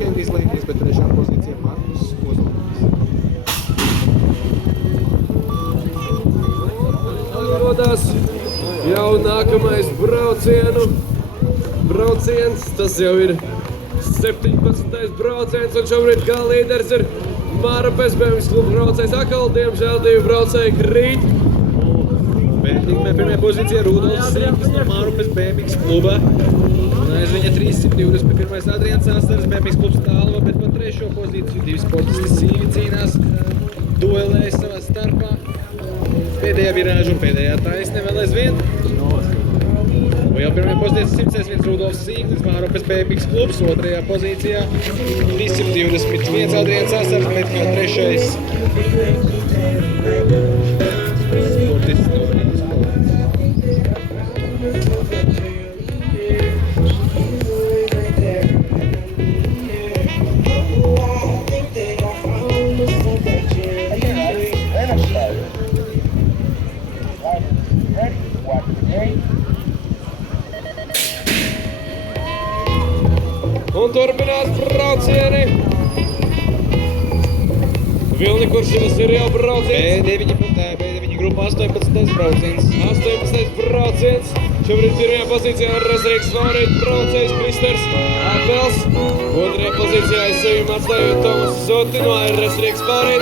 Henrijs Lēnijs, bet trešā pozīcijā Markus Ozolīns. Rodās jau nākamais brauciens, tas jau ir 17. brauciens, un šobrīd kā līderis ir Mārupes BMX kluba braucējs. Atkal, diemžēl, divi braucēji krīt. Pēdējā pirmajā pozīcijā Rudolfs Strīklis no Mārupes BMX kluba. Un aiz viņa 321. Adrians Astars BMX klubs Tālva, bet pa trešo pozīciju divi sportisti Sīvi cīnās, duelējas savā starpā. Pēdējā virāža un pēdējā taisne vēl aizvien. Un jau pirmajā pozīcijā 101 Rudolfs Strīklis, Mārupes BMX klubs, otrajā pozīcijā 321 Adrians Astars, bet kā trešais sportists no Rīgas. Un turpinās braucieni. Vilni Kuršinas ir jau brauciens. B9 grupa 18. brauciens. 18. brauciens. Šobrīd pirmajā pozīcijā ir Resrīgas favorīta braucējs Kristers Apels. Otrajā pozīcijā aiz sevi atstājot Tomas Zoti no Resrīgas favorīta.